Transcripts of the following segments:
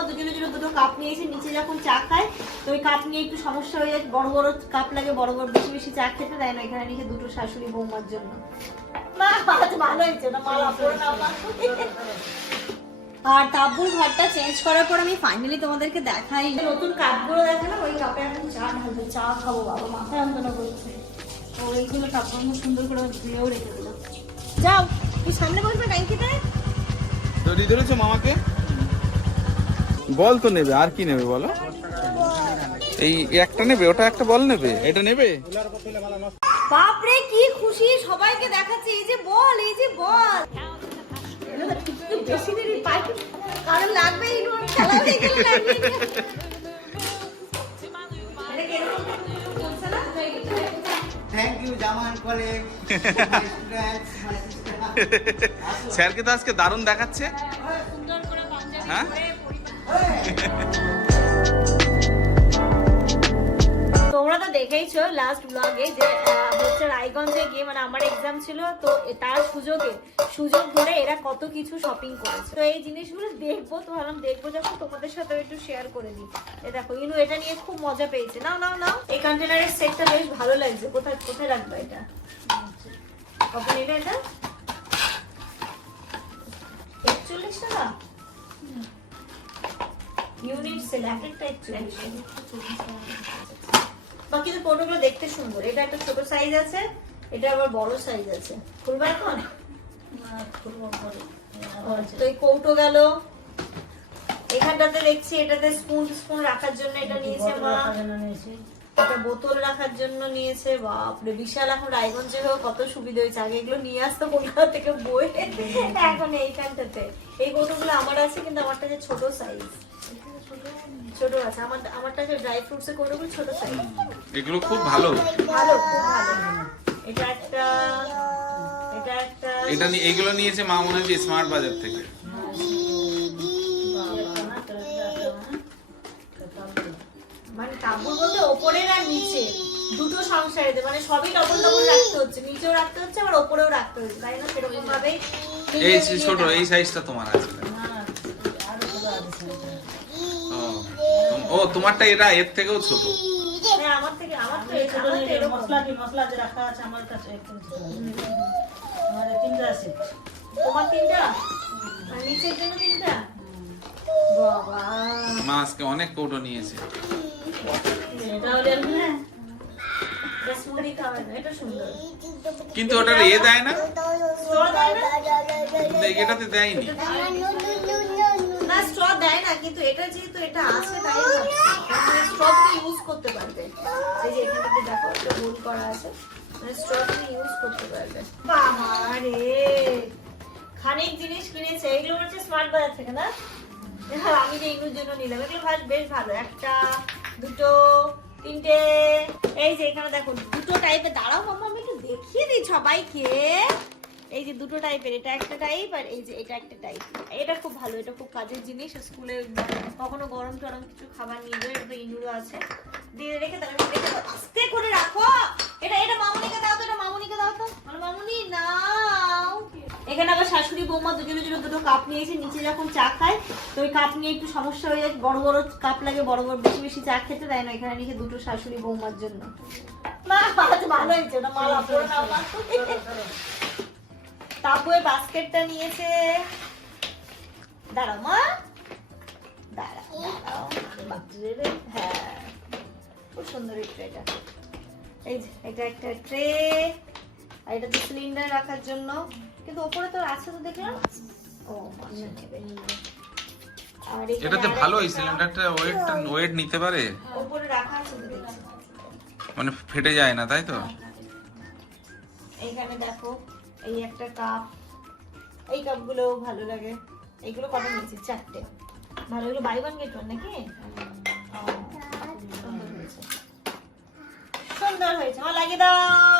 বৌমা দুজনে দুটো দুটো কাপ নিয়েছে। নিচে যখন চা খায়, তো ওই কাপ নিয়ে একটু সমস্যা হয়ে যায়। বড় বড় কাপ লাগে, বড় বড় বেশি বেশি চা খেতে দেয় না। এখানে নিচে দুটো শাশুড়ি বৌমার জন্য। আর তাব্বুর ঘরটা চেঞ্জ করার পর আমি ফাইনালি তোমাদেরকে দেখাই। নতুন কাপগুলো দেখালাম ওই কাপে এখন চা ঢালবো, চা খাব, বাবা। মাথা যন্ত্রণা করছে। ও, এইগুলো কাপড় সুন্দর করে ধুয়েও রেখে দিলাম। যাও তুই সামনে বসবে ট্যাঙ্কিতে তৈরি ধরেছো মামাকে? বল তো নেবে আর কি নেবে বলো এই একটা নেবে ওটা একটা বল নেবে এটা নেবে বাপরে কি খুশি সবাইকে দেখাচ্ছে এই যে বল এই যে বল বেশি দেরি পাই কারণ লাগবে এই খেলা হয়ে লাগবে না। এটা কীরকম চলছে না? থ্যাংক ইউ জামান কলেজ স্যারকে তো আজকে দারুণ দেখাচ্ছে সুন্দর করে পাঞ্জাবি হ্যাঁ? তোমরা তো দেখেইছো লাস্ট ব্লগে যে রায়গঞ্জে গিয়ে মানে আমার এক্সাম ছিল, তো তার সুযোগে, সুযোগ ধরে এরা কত কিছু শপিং করেছে। তো এই জিনিসগুলো দেখব, তো ভাবলাম দেখব যখন তোমাদের সাথে একটু শেয়ার করে দিই দেখো, ইনু, এটা নিয়ে খুব মজা পেয়েছে। নাও নাও নাও। এই কন্টেনারের সেটটা বেশ ভালো লাগছে। কোথায় কোথায় রাখবে এটা? কত নিলে এটা? একচল্লিশ টাকা? ইউনিট সেল এক একটা বাকি তো কোটোগুলো দেখতে সুন্দর এটা একটা ছোট সাইজ আছে এটা আবার বড় সাইজ আছে। খুলবা এখন? তো এই কৌটো গেল। এখানটাতে দেখছি এটাতে স্পুন স্পুন রাখার জন্য এটা নিয়েছে মা এটা বোতল রাখার জন্য নিয়েছে বাপরে বিশাল। এখন রায়গঞ্জে হয়েও কত সুবিধা হয়েছে। আগে এগুলো নিয়ে আসতো কলকাতা থেকে বই এখন এইখানটাতে এই কৌটোগুলো আমার আছে কিন্তু আমারটা যে ছোট সাইজ ছোট আছে। আমার আমারটা যে ড্রাই ফ্রুটস এর কৌটোগুলো ছোট সাইজ এগুলো খুব ভালো। ভালো খুব ভালো। এটা একটা এটা একটা এটা এগুলো নিয়েছে মা মনে হচ্ছে স্মার্ট বাজার থেকে। মানে কাপড় বলতে ওপরের আর নিচে। দুটো সংসারে মানে সবই ডবল ডবল রাখতে হচ্ছে। নিচেও রাখতে হচ্ছে আবার ওপরেও রাখতে হচ্ছে। তাই না? সেরকম ভাবেই এই যে ছোট এই সাইজটা তোমার আছে। ও, তোমারটা এটা এর থেকেও ছোট। হ্যাঁ, আমার থেকে আমার তো এরকম। মশলা কি মশলা যে রাখা আছে আমার কাছে একদম ছোট। আমার তিনটা আছে। তোমার তিনটা? আর নিচের জন্য তিনটা? মা আজকে অনেক কৌটো নিয়েছে। হ্যাঁ? কিন্তু ওটার এ দেয় না? Straw দেয় না? এটাতে দেয়নি। না স্ট্র দেয় না কিন্তু এটা যেহেতু এটা আছে তাই স্ট্র তুমি ইউজ করতে পারবে। এই যে এখানটাতে দেখো একটা হোল করা আছে। মানে ইউজ করতে পারবে। বাবা রে খানিক জিনিস কিনেছে এগুলো হচ্ছে স্মার্ট বাজার থেকে না? আমি যে এগুলোর জন্য নিলাম, এগুলো বেশ ভালো। একটা, দুটো, তিনটে, এই যে এখানে দেখো, দুটো টাইপের দাঁড়াও মাম্মা, আমি একটু দেখিয়ে দিই সবাইকে। এই যে দুটো টাইপের এটা একটা টাইপ আর এই যে এটা একটা টাইপ এটা খুব ভালো, এটা খুব কাজের জিনিস স্কুলে কখনো গরম টরম কিছু খাবার নিয়ে যাবে এটা ইনুরো আছে। দিয়ে রেখে দাও রেখে আস্তে করে রাখো। এটা এটা মামুনিকে দাও তো, এটা মামুনিকে দাও তো। মানে মামুনি, নাও। এখানে আবার শাশুড়ি বৌমা দুজনের জন্য দুটো কাপ নিয়েছে, নিচে যখন চা খায়, তো ওই কাপ নিয়ে একটু সমস্যা হয়ে যায়, বড় বড় কাপ লাগে, বড় বড়, বেশি বেশি চা খেতে দেয় না, এখানে নিচে দুটো শাশুড়ি বৌমার জন্য। বাস্কেটটা নিয়েছে। হ্যাঁ। খুব সুন্দর এই এটা একটা ট্রে আর এটা তো সিলিন্ডার রাখার জন্য। কিন্তু ওপরে তো আছে তো দেখলাম। ও এখানে এটাতে ভালো এই সিলিন্ডারটা ওয়েটটা ওয়েট নিতে পারে? ওপরে রাখা আছে তো দেখছি। মানে ফেটে যায় না তাই তো? এইখানে দেখো এই একটা কাপ এই কাপগুলো ভালো লাগে। এইগুলো কত নিয়েছি? চারটে। ভালো এগুলো বাই ওয়ান গেট ওয়ান নাকি? সুন্দর হয়েছে। সুন্দর হয়েছে। আমার লাগিয়ে দাও।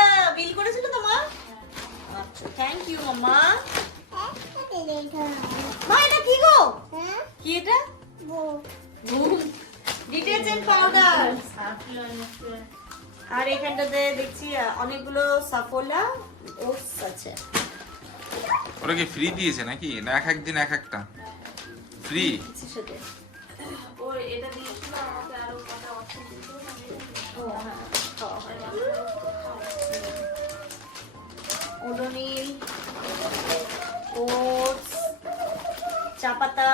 থ্যাংক ইউ মামা মা এটা কি গো? কি এটা? Detergent powder. আর এখানটাতে দেখছি অনেকগুলো সাফোলা ওটস আছে। ওরা কি ফ্রি দিয়েছে নাকি? না এক এক দিন এক একটা। ফ্রি কিছুর সাথে ও এটা দিয়েছিল আমাকে আরও কটা option দিয়েছিল, আমি ও হ্যাঁ। ওডোনিল ওটস চা পাতা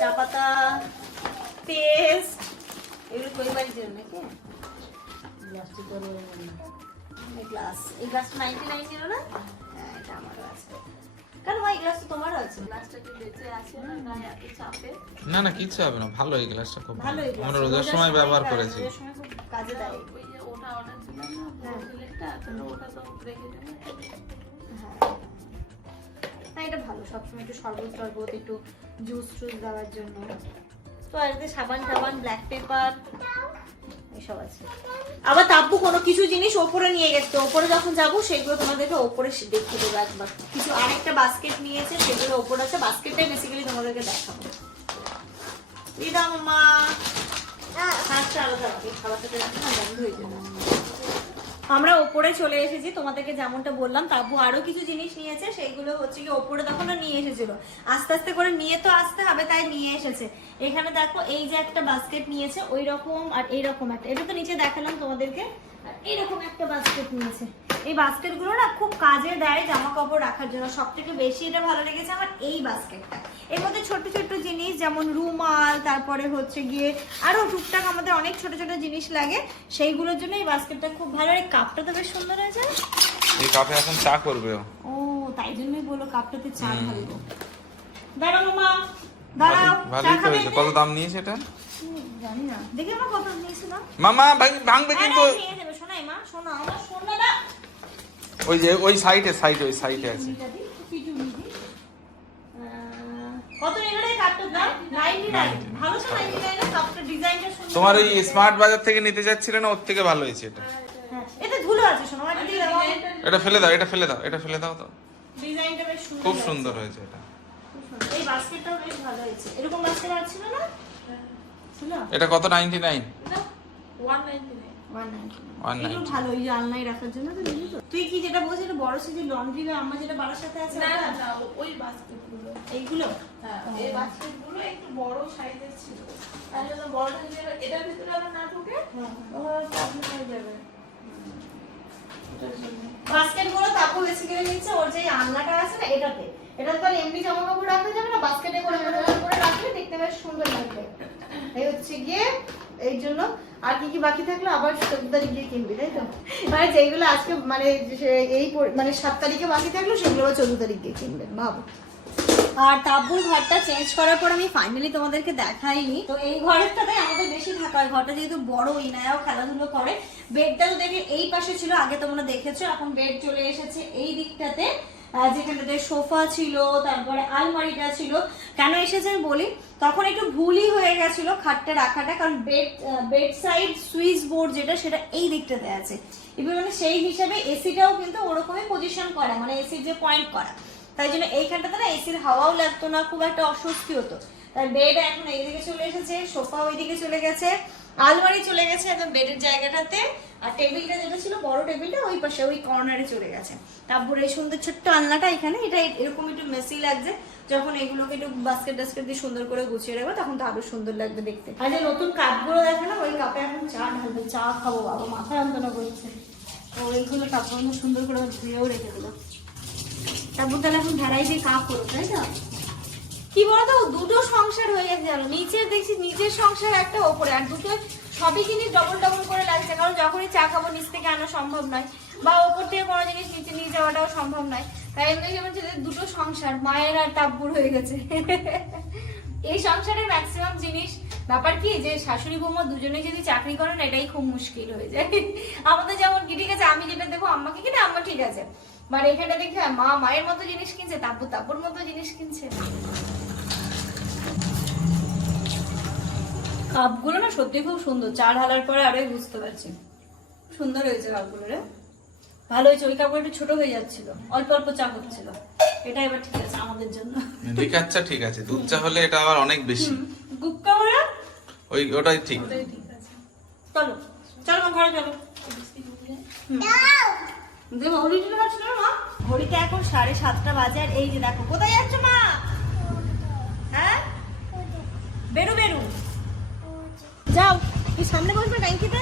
চা পাতা পেস্ট এগুলো কই বাড়ির জন্য নাকি গ্লাসটি। এই গ্লাস এই গ্লাসটা নাইনটি নাইন ছিল না? হ্যাঁ এটা আমারও আছে। কেন ভাই এই গ্লাস তো তোমারও আছে? গ্লাসটা কি বেঁচে আছে না না না কিচ্ছু হবে না ভালো এই গ্লাসটা খুব ভালো। আমরা রোজার সময় ব্যবহার হ্যাঁ, করেছি। কাজে দেয়। ওই যে ওটা অর্ডার দিলাম না হ্যাঁ। ওটা তো রেখে দেবো। হ্যাঁ। না, এটা ভালো, সবসময় একটু শরবত টরবত, একটু জুস টুস দেওয়ার জন্য। তো আর এতে সাবান টাবান ব্ল্যাক পেপার এসব আছে। আবার তাব্বু কোনো কিছু জিনিস ওপরে নিয়ে গেছে, ওপরে যখন যাব, সেগুলো তোমাদেরকে ওপরে দেখিয়ে দেবো একবার। কিছু আরেকটা বাস্কেট নিয়েছে, সেগুলো ওপরে আছে। বাস্কেটটাই বেসিক্যালি তোমাদেরকে দেখাবো। দিদা মামা আলাদা খাবারটাতে রাখি না, বন্ধ হয়ে যাবে। আমরা ওপরে চলে এসেছি, তোমাদেরকে যেমনটা বললাম, তাবু আরও কিছু জিনিস নিয়েছে, সেইগুলো হচ্ছে কি ওপরে তখন নিয়ে এসেছিল। আস্তে আস্তে করে নিয়ে তো আসতে হবে, তাই নিয়ে এসেছে। এখানে দেখো এই যে একটা বাস্কেট নিয়েছে ওই রকম আর এইরকম একটা। এটা তো নিচে দেখালাম তোমাদেরকে, আর এইরকম একটা বাস্কেট নিয়েছে। এই বাস্কেটগুলো না খুব কাজে দেয় জামা কাপড় রাখার জন্য। সব থেকে বেশি এটা ভালো লেগেছে আমার এই বাস্কেটটা। এর মধ্যে ছোট ছোট জিনিস যেমন রুমাল তারপরে হচ্ছে গিয়ে আরও টুকটাক আমাদের অনেক ছোট ছোট জিনিস লাগে সেইগুলোর জন্য এই বাস্কেটটা খুব ভালো। আর এই কাপটা তো বেশ সুন্দর হয়েছে। না? এই কাপে এখন চা করবে ও তাই জন্যই বলো কাপটাতে চা ঢালবো। দাঁড়াও মামা দাঁড়াও চা খাবে? কত দাম নিয়েছে এটা? জানি না। দেখি আমার কত নিয়েছিলাম মামা ভাঙ- ভাঙবে কিন্তু। শোনাই মা শোনো আমার সোনাটা ওই যে ওই সাইডে সাইডে ওই সাইডে আছে। 99 99 তোমার ওই স্মার্ট বাজার থেকে নিতে যাচ্ছিলে না? ওর থেকে ভালো হয়েছে এটা। হ্যাঁ, শোনো এটা ফেলে দাও এটা ফেলে দাও এটা ফেলে দাও তো। খুব সুন্দর হয়েছে এটা। এই বাস্কেটটাও বেশ ভালো হয়েছে। এরকম বাস্কেট আর ছিল না? এটা কত? Ninety nine one ninety nine 199 এগুলো ভালো ওই যে আলনায় রাখার জন্য তো বুঝলি তো। তুই কি যেটা বলছিস এটা বড় সাইজের লন্ড্রি বা আমার যেটা বাড়ার সাথে আছে না না না ওই বাস্কেটগুলো। এইগুলো? হ্যাঁ এই বাস্কেটগুলো একটু বড় সাইজের ছিল। তার জন্য বড় সাইজের এটার ভিতরে আবার না ঢুকে প্রবলেম হয়ে যাবে এটার জন্য বাস্কেটগুলো তাপু বেসিক্যালি নিচ্ছে ওর যে আলনাটা আছে না এটাতে। এটা তো আর এমনি জামা কাপড় রাখা যাবে না? বাস্কেটে করে করে করে রাখলে দেখতে বেশ সুন্দর লাগবে। এই হচ্ছে গিয়ে এই জন্য আর কি কি বাকি থাকল? আবার চোদ্দ তারিখ গিয়ে কিনবি তাই তো? মানে যেগুলো আজকে মানে এই মানে সাত তারিখে বাকি থাকল, সেগুলো আবার চোদ্দ তারিখ গিয়ে কিনবেন ভাবো। আর ঘরটা চেঞ্জ করার পর আমি ফাইনালি তোমাদেরকে দেখাইনি। তো এই ঘরেরটাতে আমাদের বেশি থাকা হয়। ঘরটা যেহেতু বড়, ইনায়াও খেলাধুলো করে। বেডটা তো দেখে এই পাশে ছিল, আগে তোমরা দেখেছ, এখন বেড চলে এসেছে এই দিকটাতে। যেখানটাতে সোফা ছিল, তারপরে আলমারিটা ছিল। কেন এসেছে আমি বলি? তখন একটু ভুলই হয়ে গেছিল খাটটা রাখাটা, কারণ bed bed side switch board যেটা, সেটা এই দিকটাতে আছে। এবার মানে সেই হিসাবে এসিটাও কিন্তু ওরকমই পজিশন করা মানে এসির যে পয়েন্ট করা। তাই জন্য এইখানটাতে না এসির হাওয়াও লাগতো না, খুব একটা অস্বস্তি হতো। তাই বেড এখন এইদিকে চলে এসেছে, সোফা ওইদিকে চলে গেছে। আলমারি চলে গেছে একদম বেডের জায়গাটাতে। আর টেবিলটা যেটা ছিল, বড় টেবিলটা ওই পাশে, ওই কর্নারে চলে গেছে। তারপরে এই সুন্দর ছোট্ট আলনাটা এখানে, এটা এরকম একটু মেসি লাগছে। যখন এগুলোকে একটু বাস্কেট টাস্কেট দিয়ে সুন্দর করে গুছিয়ে রাখবে, তখন তো আরও সুন্দর লাগবে দেখতে। আর যে নতুন কাপগুলো দেখে না, ওই কাপে এখন চা ঢালবে, চা খাব, বাবা মাথা যন্ত্রণা করছে। ওইগুলো কাপড় সুন্দর করে ধুয়েও রেখে দিল তারপর তাহলে এখন ভ্যারাইটি কাপ করো তাই তো? কি বলতো? দুটো সংসার হয়ে গেছে জানো। নিচের দেখছি, নিচের সংসার একটা ওপরে, আর দুটো সবই জিনিস ডবল ডবল করে লাগছে। কারণ যখনই চা খাব, নিচ থেকে আনা সম্ভব নয়। বা ওপর থেকে কোনো জিনিস নিচে নিয়ে যাওয়াটাও সম্ভব নয়। তাই এমনি যে দুটো সংসার, মায়ের আর টাব্বুর হয়ে গেছে। এই সংসারের ম্যাক্সিমাম জিনিস। ব্যাপার কি যে, শাশুড়ি বৌমা দুজনে যদি চাকরি করেন এটাই খুব মুশকিল হয়ে যায়। আমাদের যেমন কি, ঠিক আছে, আমি যেটা দেখো, আম্মাকে কিনে, আম্মা ঠিক আছে। মানে এখানে দেখে মা মায়ের মতো জিনিস কিনছে, তাব্বু তাব্বুর মতো জিনিস কিনছে। কাপগুলো না সত্যি খুব সুন্দর। চা ঢালার পরে আরোই বুঝতে পারছি। সুন্দর হয়েছে কাপগুলো রে। ভালো হয়েছে ওই কাপগুলো একটু ছোট হয়ে যাচ্ছিল। অল্প অল্প চা হচ্ছিল এটা এবার ঠিক আছে আমাদের জন্য। লিকাচ্ছা ঠিক আছে। দুধ চা হলে এটা আবার অনেক বেশি। গুপ্কা ওই ওটাই ঠিক। ওটাই ঠিক আছে। চলো চলো মা ঘরে চলো। দেবো হলি মা? ঘড়িতে এখন সাড়ে সাতটা বাজে আর এই যে দেখো কোথায় যাচ্ছ মা? হ্যাঁ? বেরু বেরু। যাও তুই সামনে বসবে ট্যাঙ্কিতে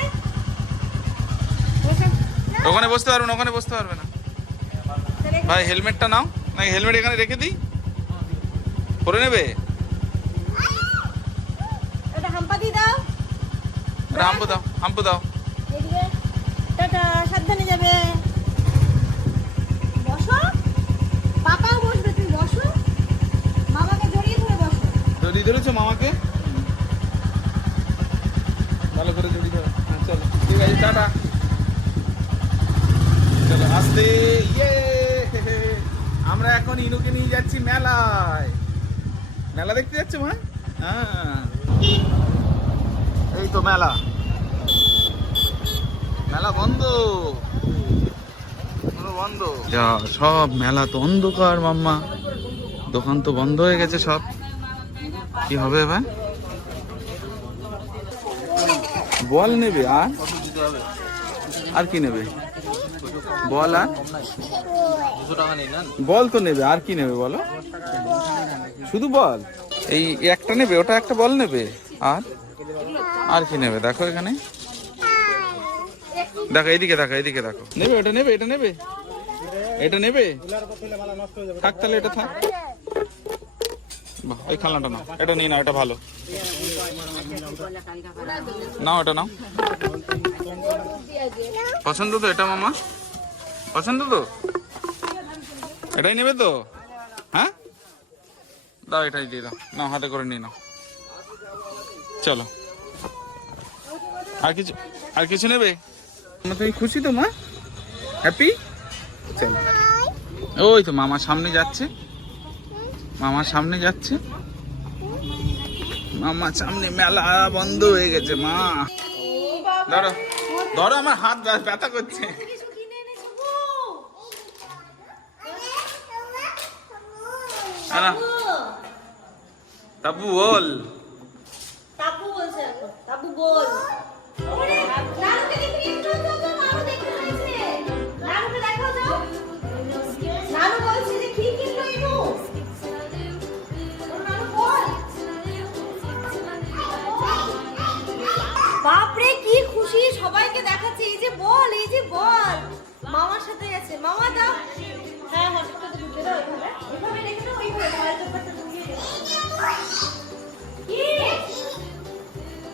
না, ওখানে বসতে পারবে না ওখানে বসতে পারবে না। ভাই হেলমেটটা নাও। নাকি হেলমেট এখানে রেখে দিই। পরে নেবে? ওটা হাম্পা দিয়ে দাও। হাম্পু দাও হাম্পু দাও। এদিকে। টাটা সাবধানে যাবে। বসো। পাপাও বসবে তুমি বসো। মামাকে জড়িয়ে ধরে বসো। জড়িয়ে ধরেছো মামাকে ভালো করে জড়িয়ে ধরো হ্যাঁ চলো। ঠিক আছে, টাটা। চলো, আসতে। ইয়ে। আমরা এখন ইনুকে নিয়ে যাচ্ছি মেলায়। মেলা দেখতে যাচ্ছ, মা? হ্যাঁ। এই তো মেলা। মেলা বন্ধ। বন্ধ। যা, সব মেলা তো অন্ধকার, মাম্মা। দোকান তো বন্ধ হয়ে গেছে সব। কি হবে এবার? বল নেবে আর আর কি নেবে? বল আর বল তো নেবে, আর কি নেবে বলো? শুধু বল? এই একটা নেবে, ওটা একটা বল নেবে, আর? আর কি নেবে? দেখো এখানে। দেখো, এইদিকে দেখো এইদিকে দেখো। নেবে ওটা নেবে, এটা নেবে। এটা নেবে? থাক তাহলে, এটা থাক। ওই খেলনাটা নাও। এটা নিয়ে নাও, এটা ভালো। নাও এটা নাও। পছন্দ তো এটা, মামা? পছন্দ তো? এটাই নেবে তো? হ্যাঁ? দাও, এটাই দিয়ে দাও। নাও, হাতে করে নিয়ে নাও। চলো। আর কিছু আর কিছু নেবে? তুমি খুশি তো, মা? হ্যাপি চলো। ওই তো মামা সামনে যাচ্ছে। মামা সামনে যাচ্ছে। মামা সামনে মেলা বন্ধ হয়ে গেছে মা ধরো ধরো আমার হাত ব্যা- ব্যথা করছে কিছু কিনে এনেছো তাপু বল তাপু বলছে তাপু বল মামার সাথে আছে। মামা দাও। হ্যাঁ হঠাৎ করে ঢুকে দাও এভাবে এভাবে রেখে দাও ওইভাবে ভয়ের ব্যাপারটা ঢুকিয়ে দাও। কি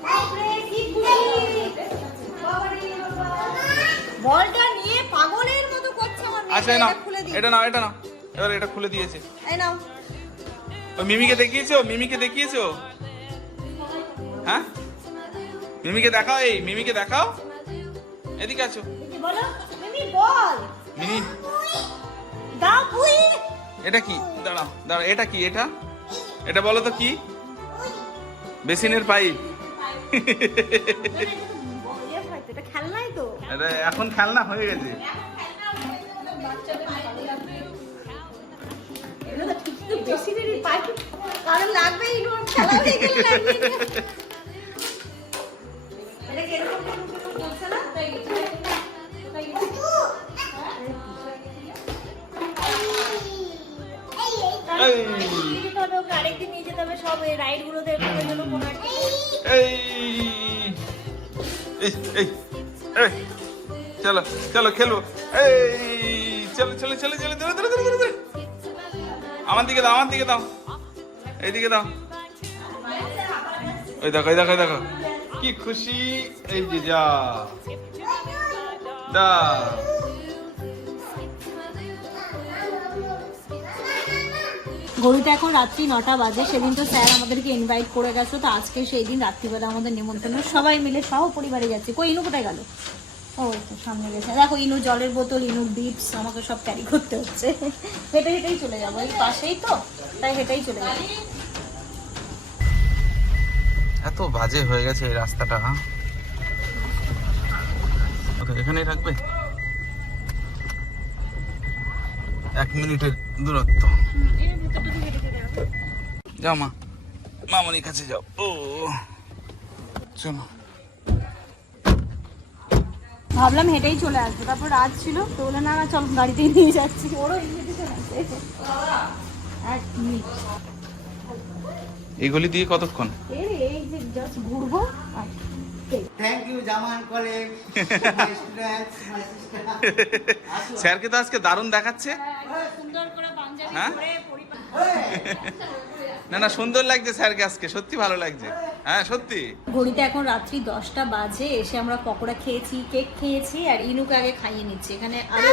বাপরে, কি খুশি! বাবারে, বাবা। বলটা নিয়ে পাগলের মতো করছে আমার আচ্ছা এটা এটা এবার এটা খুলে দিয়েছে। এই নাও। মিমিকে দেখিয়েছো মিমিকে দেখিয়েছো হ্যাঁ? মিমিকে দেখাও এই মিমিকে দেখাও। এদিকে আছো। বলো। বল। মিনি দা পুই এটা কি? দাঁড়াও দাঁড়া এটা কি? এটা? এটা বলো তো কি? বেসিনের পাইপ। এখন খেলনা হয়ে গেছে। লাগবে এই এই রাইড এই এই এই এই চলো চলো খেলব এই চলো চলো চলো চলো চলো চলো চলো চলো আমার দিকে দাও আমার দিকে দাও এইদিকে দাও ওই দেখো ওই দেখো ওই দেখো কি খুশি এই যে যা দা ঘড়িতে এখন রাত্রি নটা বাজে। সেদিন তো স্যার আমাদেরকে ইনভাইট করে গেছো, তো আজকে সেই দিন রাত্রিবেলা আমাদের নিমন্ত্রণ। সবাই মিলে সহ পরিবারে যাচ্ছে। কই, ইনু কোথায় গেল? ও সামনে গেছে। দেখো, ইনু জলের বোতল, ইনু বিটস আমাকে সব ক্যারি করতে হচ্ছে। হেঁটে হেঁটেই চলে যাব। এই পাশেই তো, তাই হেঁটেই চলে যাব। এত বাজে হয়ে গেছে এই রাস্তাটা হ্যাঁ? এখানেই রাখবে এক মিনিটের দূরত্ব। যাও মা। মামনির কাছে যাও। ও। চলো। ভাবলাম হেঁটেই চলে আসব। তারপর রাত ছিল তো বলে না না চল গাড়িতেই নিয়ে যাচ্ছি। ওরও মিনিট। এগুলি দিয়ে কতক্ষণ? এই এই যে জাস্ট ঘুরবো আর এই। থ্যাংক ইউ জামান কলেজ স্যারকে তো আজকে দারুণ দেখাচ্ছে। সুন্দর করে পাঞ্জাবি হ্যাঁ? না না সুন্দর লাগছে স্যারকে আজকে সত্যি ভালো লাগছে। হ্যাঁ সত্যি। ঘড়িতে এখন রাত্রি দশটা বাজে এসে আমরা পকোড়া খেয়েছি কেক খেয়েছি আর ইনুকে আগে খাইয়ে নিচ্ছি। এখানে আরও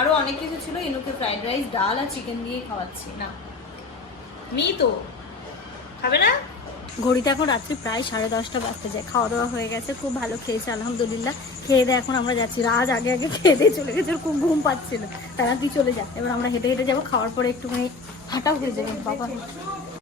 আরও অনেক কিছু ছিল ইনুকে ফ্রাইড রাইস ডাল আর চিকেন দিয়ে খাওয়াচ্ছি। না। মি তো? খাবে না? ঘড়িতে এখন রাত্রি প্রায় সাড়ে দশটা বাজতে যায়। খাওয়া দাওয়া হয়ে গেছে, খুব ভালো খেয়েছে, আলহামদুলিল্লাহ। খেয়ে দিয়ে এখন আমরা যাচ্ছি। রাজ আগে আগে খেয়ে দিয়ে চলে গেছে খুব ঘুম পাচ্ছিল তারা কি চলে যায় এবার আমরা হেঁটে হেঁটে যাব, খাওয়ার পরে একটুখানি হাঁটাও হয়ে যাবে, বাবা।